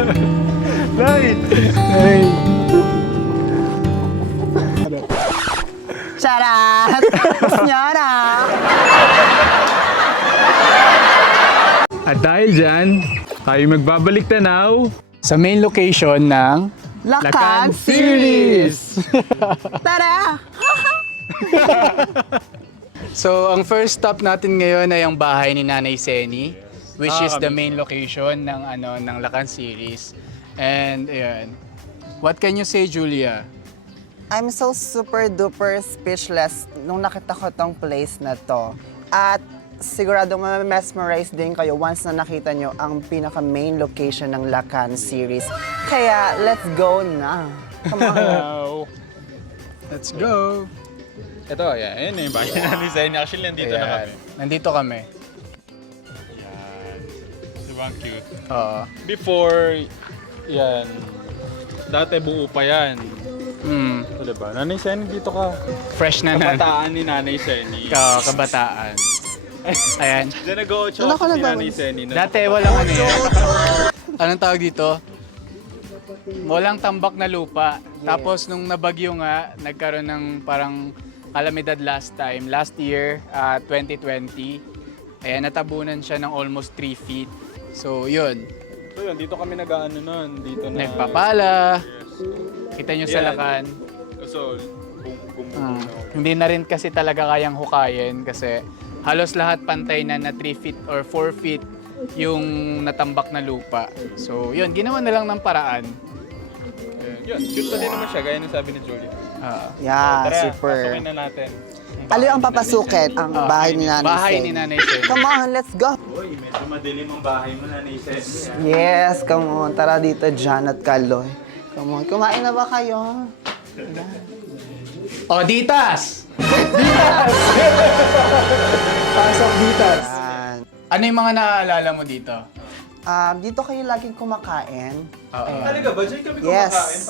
Nay! Charat! Senyora! At dahil dyan, tayo magbabalik tanaw sa main location ng Lakan Series! Tara! So, ang first stop natin ngayon ay ang bahay ni Nanay Seni, which is the main location ng Lakan Series. And ayan. What can you say, Julia? I'm so super duper speechless nung nakita ko tong place na to. At sigurado ma-mesmerize din kayo once na nakita nyo ang pinaka main location ng Lakan Series. Kaya, let's go na. Come on. Wow. Let's go! Ito, ayan yung bahay na ni Zen. Actually, nandito na kami. Nandito kami. Ayan. Diba ang cute? Oo. Before, yan. Dati buo pa yan. Mm. So, diba? Nanay Seni, dito ka. Fresh na na. Kabataan ni Nanay Seni. Kabataan. Ayan. Diyan nag-o-chow Wala ka si na ba? Nanay Seni. Dati walang ano yan. Anong tawag dito? Walang tambak na lupa. Tapos nung nabagyo nga, nagkaroon ng parang kalamidad last year, 2020. Ayan, natabunan siya ng almost 3 feet. So, yun. So yun, dito kami nag-ano nun. Dito na. Nagpapala. Yes. Kita nyo sa Yan. Lakan. So, boom. Hindi na rin kasi talaga kayang hukayin kasi halos lahat pantay na 3 feet or 4 feet yung natambak na lupa. So, yun, ginawa na lang ng paraan. Yun, cute pa din naman siya, gaya ng sabi ni Julia. Yeah, Tara, super. pasukin na natin. Ano ang papasukin? Ang bahay ni Nanay Bahay Seni. ni Nanay Seni. Come on, let's go! Uy, medyo madilim ang bahay mo, Nanay Seni. Yes, come on. Tara dito, Jan at Kaloy. Come on. Kumain na ba kayo? O, Ditas! Pasok dito. Ano yung mga naaalala mo dito? Dito kayo laging kumakain. Ayan. Talaga ba? Diyan kami Yes. kumakain?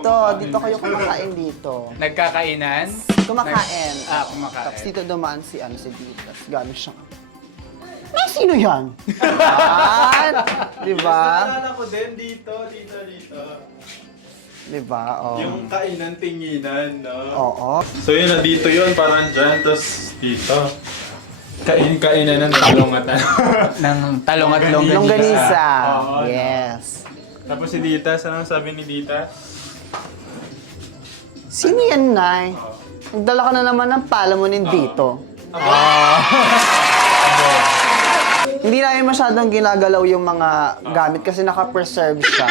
Paano Dito kayo kumakain dito. Nagkakainan? Kumakain. Kumakain. Tapos dito dumaan si Ditas. Gano'n siya. Sino yan? Di ba? Naalala ko din dito. Di ba? Oh. Yung kainan, tinginan, no? Oo. So yun, nandito yun, parang dyan, tapos dito. Kainan ng talong at ano. Ng talong at longganisa. Longganisa. Oo, Yes. Tapos si Ditas, anong sabi ni Ditas? Sino yan, Nay? Nagdala ka na naman ng palamunin dito. Hindi namin masyadong ginagalaw yung mga gamit kasi naka-preserve siya.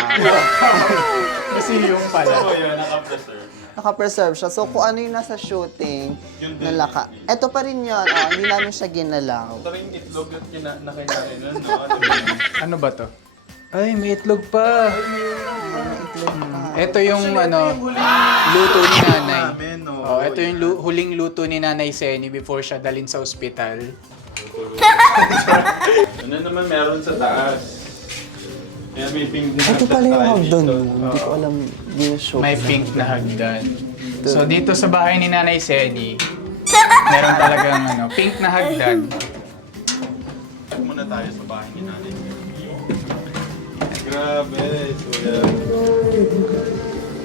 Kasi yung pala. Oo, yun, naka-preserve. Naka-preserve siya. So kung ano yung nasa shooting, Yun din. nalaka. Ito pa rin yun. Hindi namin siya ginalaw. Ito rin itlog at nakinain nun, no? Ano ba to? Ay, may itlog pa. Ito yung luto ni Nanay. Namin, no? Oh, ito yung huling luto ni Nanay Seni before siya dalhin sa ospital. Ano naman meron sa taas? Kaya may pink na Ito pala yung tayo hagdan. dito. Hindi ko alam yung show. May pink na hagdan. So dito sa bahay ni Nanay Seni, meron talagang pink na hagdan. Check muna tayo sa bahay ni Nanay. Grabe, kuya.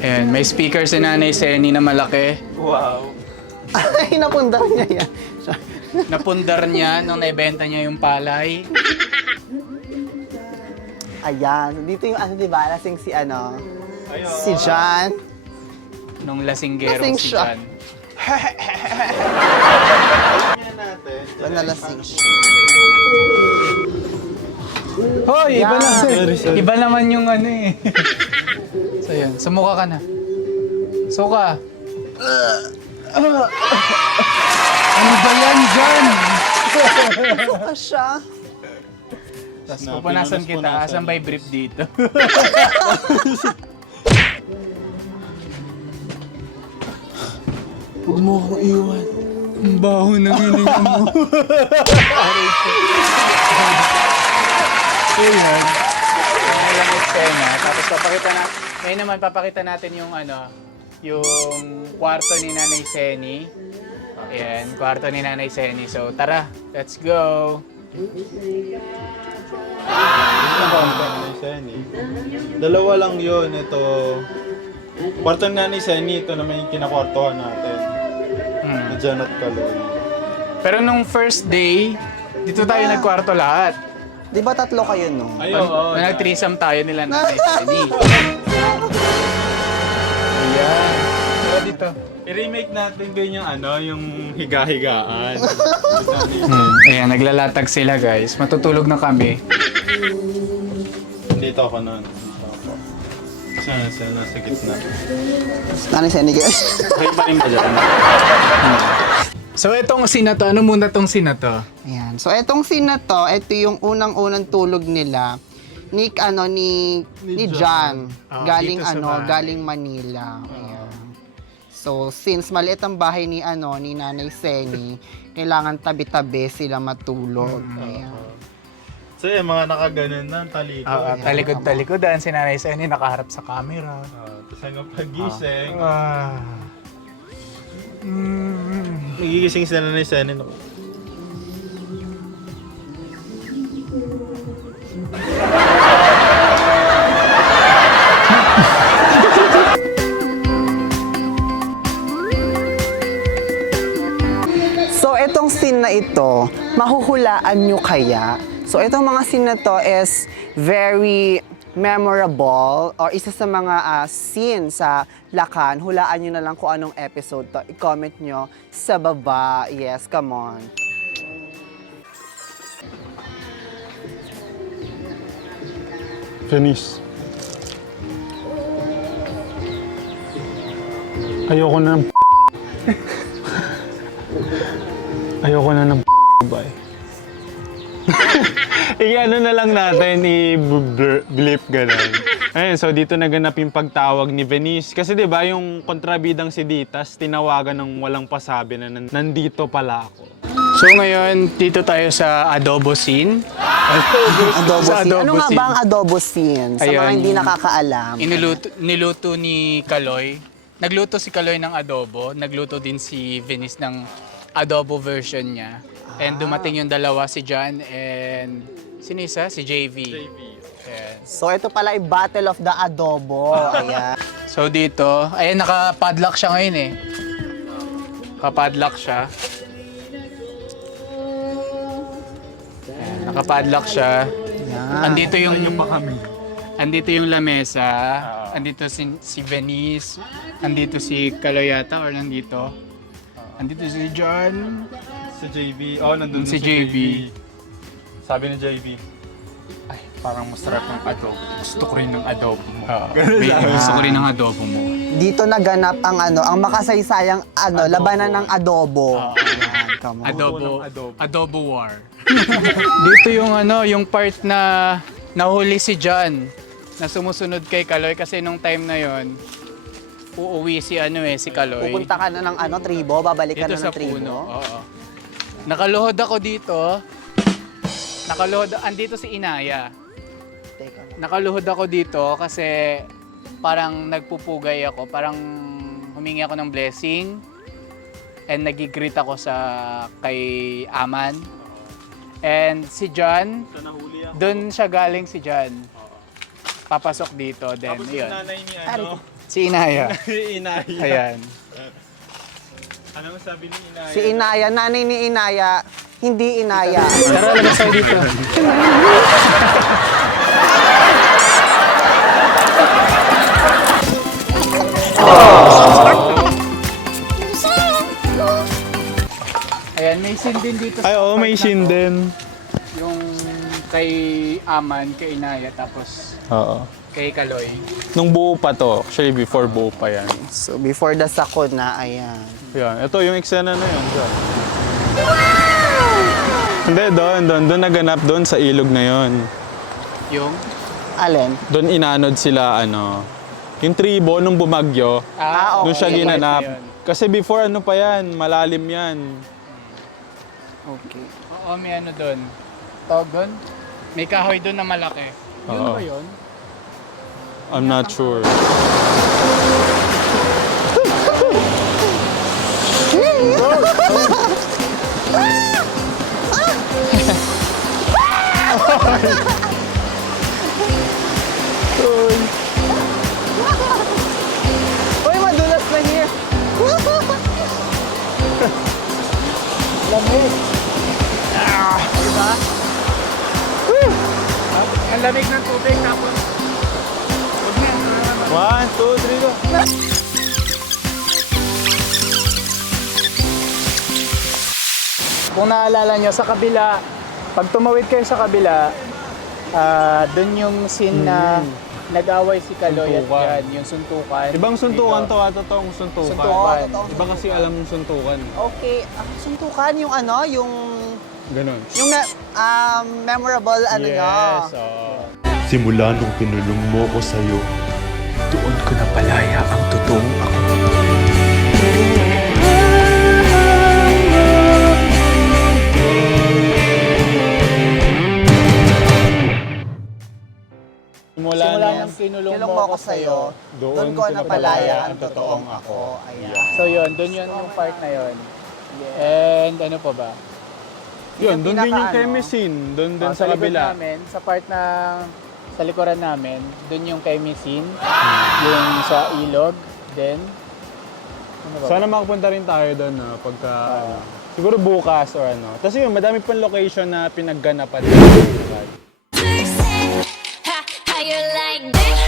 Ayan, may speaker si Nanay Seni na malaki. Wow. Ay, napundar niya yan. Napundar niya nung naibenta niya yung palay. Ayan. Dito yung di ba? Lasing si Ayun. si John. Nung lasinggero Lasing si siya. John. Tingnan natin. Nalasing siya. Hoy, iba Yan. na. Iba naman yung So yun, sumuka ka na. Suka. Ano ba yan, John? Suka siya. Tapos pupunasan kita, asan ba yung brief dito? Huwag mo akong iwan. Ang baho ng hininga mo. So yun. Yan lang eksena. Tapos ngayon naman papakita natin yung yung kwarto ni Nanay Seni. Ayan, kwarto ni Nanay Seni. So tara, let's go! ng kwarto ni Senny. Dalawa lang yun. Ito, kwarto nga ni Senny, ito naman yung kinakwartohan natin. Ni Jan at Kaloy. Pero nung first day, dito tayo nagkwarto lahat. Di ba tatlo kayo no? Ay, oo. Nag-threesome tayo nila na Jenny. Ayan. So, dito. I-remake natin din yung yung higa-higaan. Ayan, naglalatag sila guys. Matutulog na kami. Dito ako nun. Dito ako. Sana nasa gitna. Nanay Senny kayo. Ay, pa rin ba dyan? So, itong scene na to, ano muna tong scene na to? Ayan. So, etong scene na to, ito yung unang-unang tulog nila ni John. Galing dito sa bahay. galing Manila. Ayan. So, since maliit ang bahay ni Nanay Senny, kailangan tabi-tabi sila matulog. Ayan. So yung mga nakaganon na, talikod. Talikod-talikodan, si Nanay Senny nakaharap sa camera. Tapos hanggang pagising, Mm. nagigising sila ni Senny. So, etong scene na ito, mahuhulaan nyo kaya? So, itong mga scene na to is very memorable or isa sa mga scene sa Lakan. Hulaan nyo na lang kung anong episode to. I-comment nyo sa baba. Yes, come on. Venice. Ayoko na ng Ayoko na ng bay. I-ano na lang natin, i-blip gano'n. Ayun, so dito naganap yung pagtawag ni Venice. Kasi 'di ba yung kontrabidang si Ditas, tinawagan ng walang pasabi na nandito pala ako. So ngayon, dito tayo sa adobo scene. Adobo Sa scene. adobo Ano nga scene. ba ang adobo scene? Sa mga Ayun. hindi nakakaalam. Niluto ni Kaloy. Nagluto si Kaloy ng adobo. Nagluto din si Venice ng adobo version niya. And dumating yung dalawa, si John and sino isa? Si JV. Ayan. So, ito pala ay Battle of the Adobo. Ayan. So dito, ayan, naka-padlock siya ngayon eh. Naka-padlock siya. Ayan, naka-padlock siya. Andito yung Andito yung lamesa. Andito si Venice. Andito si Kaloyata or nandito. Andito si John. Si JB, nandun Si si JB. Sabi ni JB, Ay, parang masarap ang adobo. Gusto ko rin ng adobo mo. Baby, gusto ko rin ng adobo mo. Dito naganap ang ang makasaysayang labanan ng adobo. Ayan, come on. Adobo war. Dito yung yung part na nahuli si John na sumusunod kay Kaloy kasi nung time na yon uuwi si si Kaloy. Pupunta ka na ng tribo, babalik ka Dito na sa ng tribo. puno. Oo. Nakaluhod ako dito. Andito si Inaya. Teka. Nakaluhod ako dito kasi parang nagpupugay ako. Parang humingi ako ng blessing. And nag-greet ako kay Aman. And si John, doon siya galing si John. Papasok dito. Then, tapos yung yun. nanay ni Si Inaya. Inaya. Ayan. Ano sabi ni Inaya? Si Inaya, nanay ni Inaya, hindi Inaya. Tara, labas tayo dito. Ayan, may scene din dito Ay, oo, may part na scene to. din. Yung kay Aman, kay Inaya, tapos Oo. kay Kaloy. Nung buo pa to, actually before buo pa yan. So, before the sakuna, ayan. Yan, ito yung eksena na yun. Dyan. Hindi, doon naganap doon sa ilog na yun. Yung? Alin? Doon inanod sila, yung tribo nung bumagyo, Ah, doon siya okay. ginanap. Yun. Kasi before pa yan, malalim yan. Okay. Oo, may doon. Tawag doon? May kahoy doon na malaki. Yun Oo. ba yun? I'm not sure. Lamig. Diba? Ang lamig ng tubig tapos. Huwag na. 1, 2, 3, go. Kung naalala nyo, sa kabila, pag tumawid kayo sa kabila, doon yung scene na nag-away si Kaloy at Suntukan. Jan, yung suntukan. Ibang suntukan Dito. to, totoong suntukan. Suntukan. Totoong Iba kasi alam ng suntukan. Okay, suntukan yung ano, yung Ganun. memorable ano nyo. Yes, oh. Simula nung pinulong mo ko sa'yo, Doon ko napalaya ang totoong ako. Simula Simula nung nang kinulong Kilong mo ako sa'yo. doon ko napalaya ang totoong ako. Ayan. So yun, doon yun yung part na yun. And ano pa ba? Yun, doon din yung pinaka-ano. chemi scene. Doon din sa likod kabila. namin, sa part ng sa likuran namin, doon yung kay Missin, yung sa ilog, then ano ba? Sana makapunta rin tayo doon pagka ano, siguro bukas or ano. Tapos yun, madami pang location na pinagganapan. How you like that?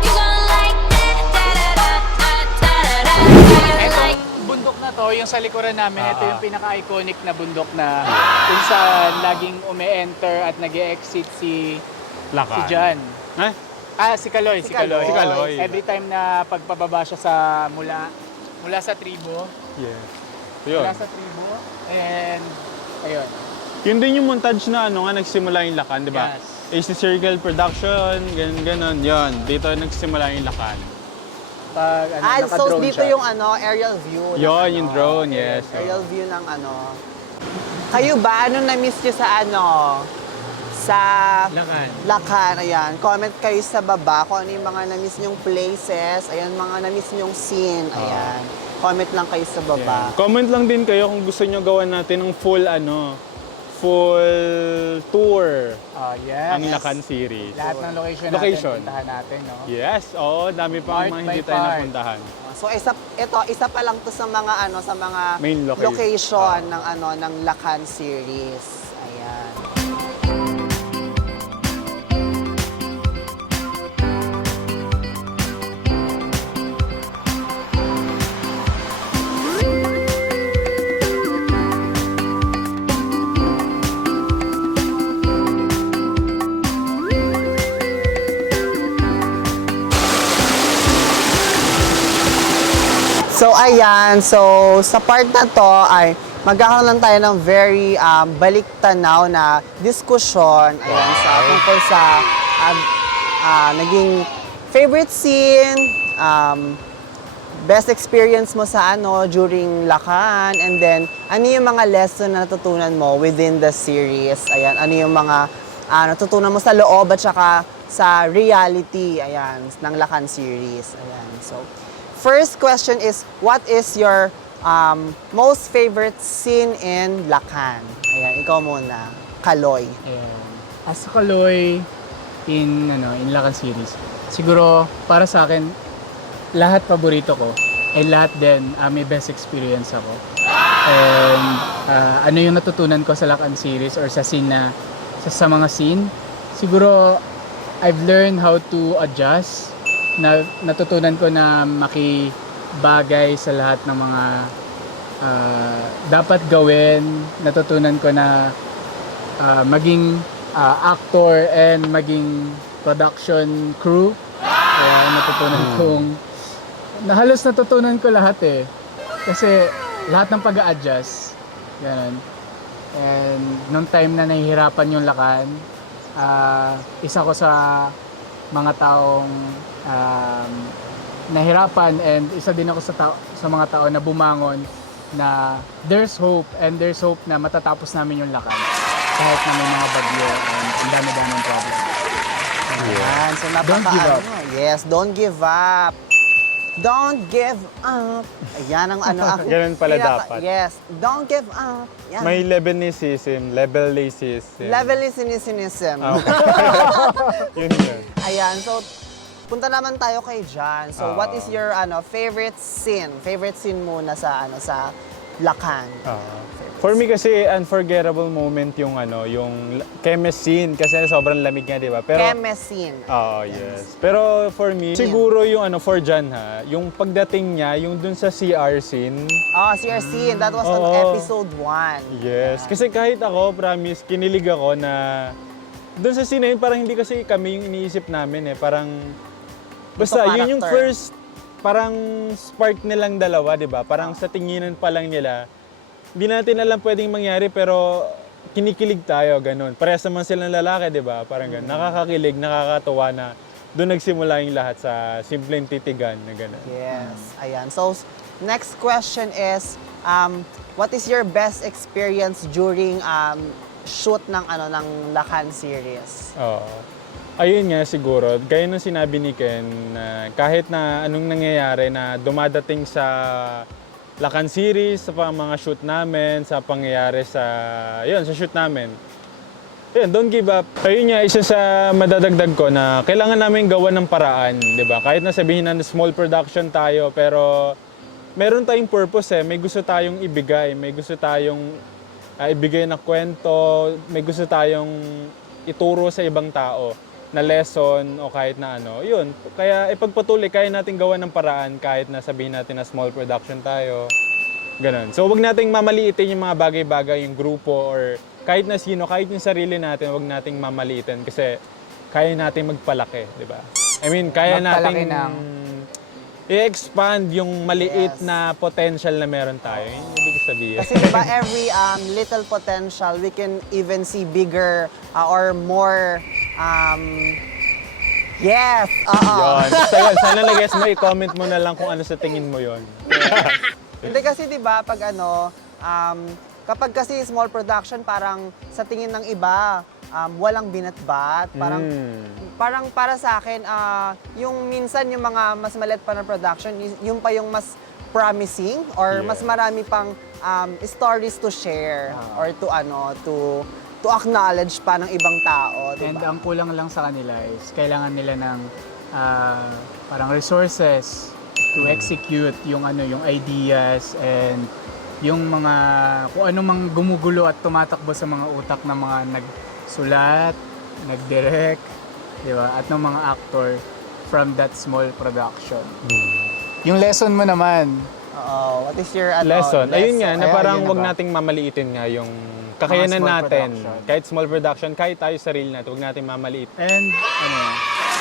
You gon' like that? Da-da-da-da-da-da. How you like Bundok na to, yung sa likuran namin, ito yung pinaka-iconic na bundok na kung saan laging ume-enter at nag-exit si Lakan. Jan. Eh? Si Kaloy, si Kaloy. Kaloy. Si Kaloy. Every time na pagpababa siya sa mula sa tribo, Yes. So yun. mula sa tribo, and ayun. Yun din yung montage na ano nga nagsimula yung Lakan, di ba? Yes. AC Circle Production, ganun. Yun, dito nagsimula yung Lakan. Pag ano, So naka-drone dito siya. yung ano, aerial view. ng Yun, ano, yung drone, yes. Aerial view ng ano. Kayo ba, anong na-miss nyo sa ano? Sa Lakan. Lakan, ayan. Comment kayo sa baba kung ano yung mga na-miss nyong places. Ayan, mga na-miss nyong scene. Ayan. Comment lang kayo sa baba. Yan. Comment lang din kayo kung gusto nyo gawan natin ng full tour Yes. ang Lakan series. Lahat ng location, Location. natin puntahan natin, no? Yes, oo, dami pa Part mga by hindi tayo part. napuntahan. So isa pa lang to sa mga ano, sa mga Main location. location ng ano ng Lakan series. Ayan. So ayan, so sa part na to ay magkakaroon lang tayo ng very balik-tanaw na diskusyon ayan, sa tungkol sa naging favorite scene, best experience mo sa ano during Lakan, and then ano yung mga lesson na natutunan mo within the series. Ayan, ano yung mga natutunan mo sa loob at saka sa reality ayan ng Lakan series. Ayan. So first question is, what is your most favorite scene in Lakan? Ayan, ikaw muna. Kaloy. Ayan. As a Kaloy in Lakan series, siguro para sa akin, lahat paborito ko and lahat din may best experience ako. And ano yung natutunan ko sa Lakan series or sa scene na sa mga scene, siguro I've learned how to adjust. Natutunan ko na makibagay sa lahat ng mga dapat gawin. Natutunan ko na maging actor and maging production crew. Kaya natutunan kong halos natutunan ko lahat eh. Kasi lahat ng pag-a-adjust. Ganun. And nung time na nahihirapan yung Lakan, isa ko sa mga taong nahirapan, and isa din ako sa mga tao na bumangon na there's hope, and there's hope na matatapos namin yung Lakan kahit na may mga bagyo and ang dami-daming problem. Ayan, so Don't give up. Yes, don't give up. Don't give up. Ayan ang ano. Ganun pala dapat. Yes, don't give up. Yan. May Lebanese-ism, Lebanese-ism. Levelism. Yun yun. Ayan, so punta naman tayo kay Jan. So what is your favorite scene? Favorite scene muna sa Lakan. For me kasi unforgettable moment yung yung Kemes scene kasi sobrang lamig nga, 'di ba? Pero Kemesin. yes. Pero for me, siguro yung for Jan yung pagdating niya, yung dun sa CR scene. CR scene. That was on Oo. episode 1. Yes, kasi kahit ako, promise, kinilig ako na dun sa scene na yun, parang hindi kasi kami yung iniisip namin Parang basta yun yung character. first parang spark nilang dalawa, 'di ba? Parang sa tinginan pa lang nila. Hindi natin alam pwedeng mangyari pero kinikilig tayo, ganun. Parehas naman silang lalaki, di ba? Parang ganun. Nakakakilig, nakakatuwa na doon nagsimula yung lahat sa simpleng titigan na ganun. Yes. Ayan. So, next question is, what is your best experience during shoot ng Lakan series? Oo. Ayun nga siguro, gaya ng sinabi ni Ken, na kahit na anong nangyayari na dumadating sa Lakan series, sa mga shoot namin, sa pangyayari sa shoot namin. Yun, don't give up. Ayun nga, isa sa madadagdag ko na kailangan namin gawa ng paraan, di ba? Kahit na sabihin na small production tayo, pero meron tayong purpose may gusto tayong ibigay, may gusto tayong ibigay na kwento, may gusto tayong ituro sa ibang tao na lesson o kahit na yun. Kaya ipagpatuloy, kaya natin gawa ng paraan kahit na sabihin natin na small production tayo. Ganon. So wag nating mamaliitin yung mga bagay-bagay, yung grupo or kahit na sino, kahit yung sarili natin, wag nating mamaliitin kasi kaya nating magpalaki, di ba? I mean, kaya Magpalaki nating i-expand yung maliit Yes. na potential na meron tayo. Yun yung ibig sabihin. Kasi diba every little potential, we can even see bigger or more, yes, Yun. So yun, sana nag-guess mo, i-comment mo na lang kung ano sa tingin mo yon. Hindi kasi 'di ba pag kapag kasi small production parang sa tingin ng iba walang binatbat, parang para sa akin yung minsan yung mga mas maliit pa na production yung pa yung mas promising or mas marami pang stories to share or to acknowledge pa ng ibang tao, 'di And ba? ang kulang lang sa kanila is kailangan nila ng parang resources to execute yung yung ideas and yung mga kung ano mang gumugulo at tumatakbo sa mga utak ng mga nagsulat, nagdirect, di ba? At ng mga actor from that small production. Yung lesson mo naman, What is your Lesson. Ayun nga, na Kaya parang yun na wag ba? nating mamaliitin nga yung kakayanan small natin. production. Kahit small production, kahit tayo sarili natin, wag nating mamaliit. and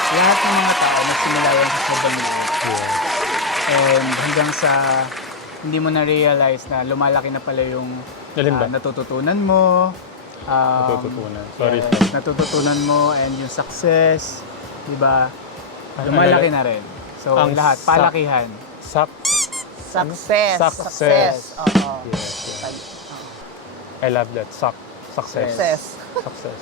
lahat ng mga tao nagsimula yan sa sobrang liit. And hanggang sa hindi mo na-realize na lumalaki na pala yung Alin ba? natututunan mo. Natututunan. Sorry. Yes, natututunan mo and yung success, di ba? Lumalaki na rin. So Ang lahat, palakihan. success. Success. Oo. I love that. Success. Success. Success.